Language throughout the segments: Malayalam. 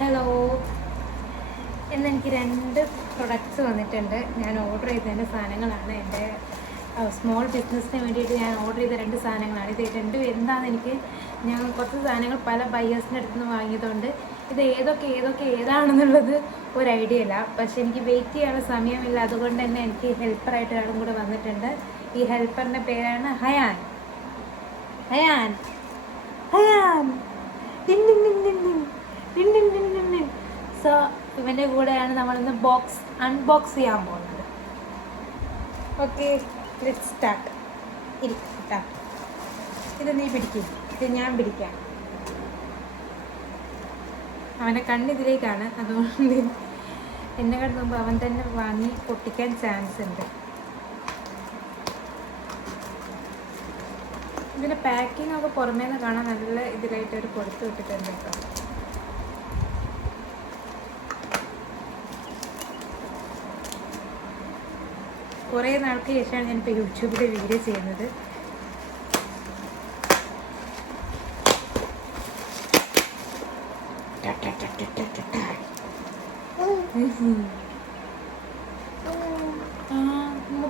ഹലോ, ഇന്നെനിക്ക് 2 പ്രൊഡക്ട്സ് വന്നിട്ടുണ്ട്. ഞാൻ ഓർഡർ ചെയ്തതിൻ്റെ സാധനങ്ങളാണ്. എൻ്റെ സ്മോൾ ബിസിനസ്സിന് വേണ്ടിയിട്ട് ഞാൻ ഓർഡർ ചെയ്ത 2 സാധനങ്ങളാണ്. ഇത് രണ്ടും എന്താണെന്ന് ഞാൻ കുറച്ച് സാധനങ്ങൾ പല ബയേഴ്സിൻ്റെ അടുത്ത് നിന്ന് വാങ്ങിയതുകൊണ്ട് ഇത് ഏതാണെന്നുള്ളത് ഒരു ഐഡിയ ഇല്ല. പക്ഷെ എനിക്ക് വെയിറ്റ് ചെയ്യാനുള്ള സമയമില്ല. അതുകൊണ്ട് തന്നെ എനിക്ക് ഹെൽപ്പറായിട്ട് ഒരാളും കൂടെ വന്നിട്ടുണ്ട്. ഈ ഹെൽപ്പറിൻ്റെ പേരാണ് ഹയാൻ. ഹയാൻ ഹയാൻ സോ ഇവൻ്റെ കൂടെയാണ് നമ്മളിന്ന് അൺബോക്സ് ചെയ്യാൻ പോകുന്നത്. Okay, let's start. ഇരിക്കട്ടാ, ഇത് നീ പിടിക്കും, ഇത് ഞാൻ പിടിക്കാം. അവൻ്റെ കണ്ണിതിലേക്കാണ്, അതുകൊണ്ട് എന്നെക്കാൾ മുമ്പ് അവൻ തന്നെ വാങ്ങി പൊട്ടിക്കാൻ ചാൻസ് ഉണ്ട്. ഇതിൻ്റെ പാക്കിംഗ് ഒക്കെ പുറമേ നിന്ന് കാണാൻ നല്ല ഇതിലായിട്ട് അവർ കൊടുത്തു വിട്ടിട്ടുണ്ട് കേട്ടോ. കുറേ നാൾക്ക് ശേഷമാണ് ഞാനിപ്പോൾ യൂട്യൂബിൽ വീഡിയോ ചെയ്യുന്നത്.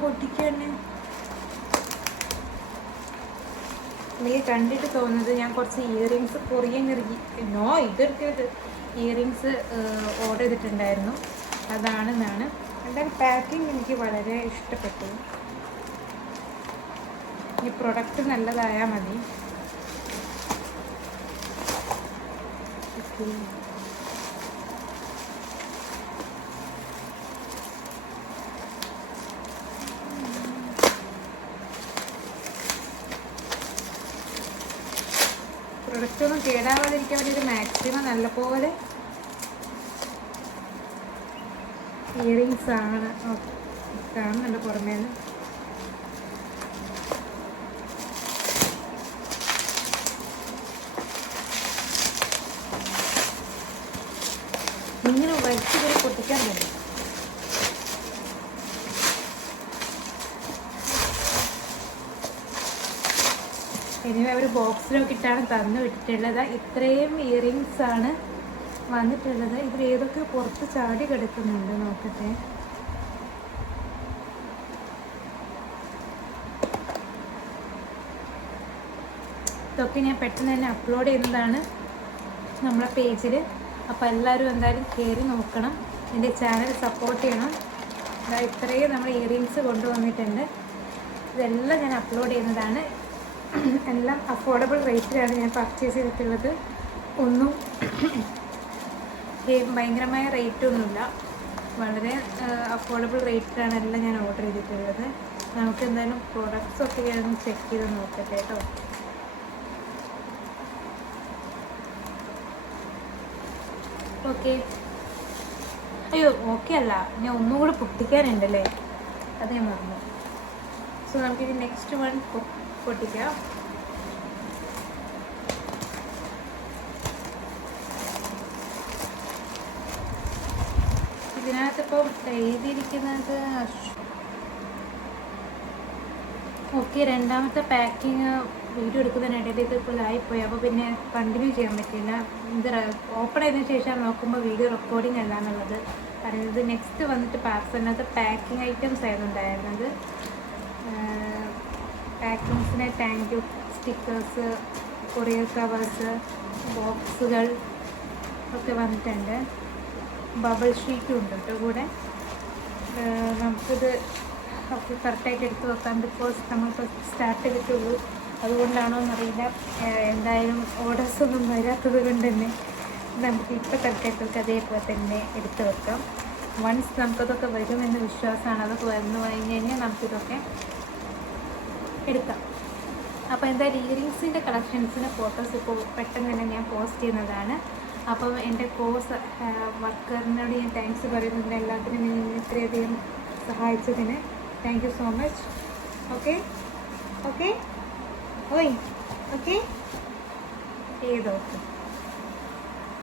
പൊട്ടിക്കാണ് എനിക്ക് കണ്ടിട്ട് തോന്നുന്നത് ഞാൻ കുറച്ച് ഇയറിങ്സ് ഇതെടുക്കരുത്, ഇയറിങ്സ് ഓർഡർ ചെയ്തിട്ടുണ്ടായിരുന്നു, അതാണെന്നാണ്. എന്തായാലും പാക്കിംഗ് എനിക്ക് വളരെ ഇഷ്ടപ്പെട്ടു. ഈ പ്രൊഡക്റ്റ് നല്ലതായാൽ മതി. പ്രൊഡക്റ്റ് ഒന്നും കേടാവാതിരിക്കാൻ വേണ്ടി ഒരു മാക്സിമം നല്ലപോലെ ഇയറിങ്സ് ആണ് കാണുന്നുണ്ട് പുറമേന്ന്. ഇങ്ങനെ വലിച്ചു കയറി പൊട്ടിക്കാൻ പറ്റും. ഇനി അവർ ബോക്സിലൊക്കെ ഇട്ടാണ് തന്നു വിട്ടിട്ടുള്ളത്. ഇത്രയും ഇയറിങ്സ് ആണ് വന്നിട്ടുള്ളത്. ഇതിൽ ഏതൊക്കെ പുറത്ത് ചാടി കിടക്കുന്നുണ്ട്, നോക്കട്ടെ. ഇതൊക്കെ ഞാൻ പെട്ടെന്ന് തന്നെ അപ്ലോഡ് ചെയ്യുന്നതാണ് നമ്മളെ പേജിൽ. അപ്പോൾ എല്ലാവരും എന്തായാലും കയറി നോക്കണം, എൻ്റെ ചാനൽ സപ്പോർട്ട് ചെയ്യണം. ഇത്രയും നമ്മൾ ഇയറിങ്സ് കൊണ്ടുവന്നിട്ടുണ്ട്. ഇതെല്ലാം ഞാൻ അപ്ലോഡ് ചെയ്യുന്നതാണ്. എല്ലാം അഫോർഡബിൾ റേറ്റിലാണ് ഞാൻ പർച്ചേസ് ചെയ്തിട്ടുള്ളത്. ഒന്നും ഭയങ്കരമായ റേറ്റൊന്നുമില്ല, വളരെ അഫോർഡബിൾ റേറ്റിലാണ് എല്ലാം ഞാൻ ഓർഡർ ചെയ്തിട്ടുള്ളത്. നമുക്ക് എന്തായാലും പ്രോഡക്റ്റ്സ് ഒക്കെ ഞാനൊന്ന് ചെക്ക് ചെയ്ത് നോക്കട്ടെ കേട്ടോ. ഓക്കെ, അയ്യോ ഓക്കെ അല്ല, ഞാൻ ഒന്നും കൂടെ പൊട്ടിക്കാനുണ്ടല്ലേ, അത് ഞാൻ മറന്നു. സോ നമുക്കിത് നെക്സ്റ്റ് വൺ പൊട്ടിക്കാം. ഇതിനകത്തിപ്പം എഴുതിയിരിക്കുന്നത് ഓക്കെ. രണ്ടാമത്തെ പാക്കിങ് വീഡിയോ എടുക്കുന്നതിനിടയിൽ ഇത് ഇപ്പോൾ ആയിപ്പോയി, അപ്പോൾ പിന്നെ കണ്ടിന്യൂ ചെയ്യാൻ പറ്റില്ല. ഇത് ഓപ്പൺ ചെയ്തതിന് ശേഷം നോക്കുമ്പോൾ വീഡിയോ റെക്കോർഡിംഗ് അല്ല എന്നുള്ളത് പറയുന്നത്. നെക്സ്റ്റ് വന്നിട്ട് പാർസലിനകത്ത് പാക്കിംഗ് ഐറ്റംസ് ആയിരുന്നു ഉണ്ടായിരുന്നത്. പാക്കിങ്സിന് thank you stickers, courier covers, ബോക്സുകൾ ഒക്കെ വന്നിട്ടുണ്ട്. ബബിൾ ഷീറ്റും ഉണ്ട് കേട്ടോ കൂടെ. നമുക്കിത് ഒക്കെ കറക്റ്റായിട്ട് എടുത്ത് വെക്കാം, ബിക്കോസ് നമ്മളിപ്പോൾ സ്റ്റാർട്ട് ചെയ്തിട്ടുള്ളൂ. അതുകൊണ്ടാണോ എന്നറിയില്ല, എന്തായാലും ഓർഡേഴ്സ് ഒന്നും വരാത്തത് കൊണ്ട് തന്നെ നമുക്ക് ഇപ്പോൾ കറക്റ്റായിട്ടൊക്കെ അതേപോലെ തന്നെ എടുത്ത് വെക്കാം. വൺസ് നമുക്കതൊക്കെ വരുമെന്ന് വിശ്വാസമാണ്. അതൊക്കെ വന്നു കഴിഞ്ഞ് കഴിഞ്ഞാൽ നമുക്കിതൊക്കെ എടുക്കാം. അപ്പോൾ എന്തായാലും ഇയറിങ്സിൻ്റെ കളക്ഷൻസിന് ഫോട്ടോസ് ഇപ്പോൾ പെട്ടെന്ന് തന്നെ ഞാൻ പോസ്റ്റ് ചെയ്യുന്നതാണ്. അപ്പോൾ എൻ്റെ കോഴ്സ് വർക്കറിനോട് ഞാൻ താങ്ക്സ് പറയുന്നതിന് എല്ലാത്തിനും ഇത്രയധികം സഹായിച്ചതിന് thank you so much. Okay okay ഓയ് ഓക്കെ ഏതോ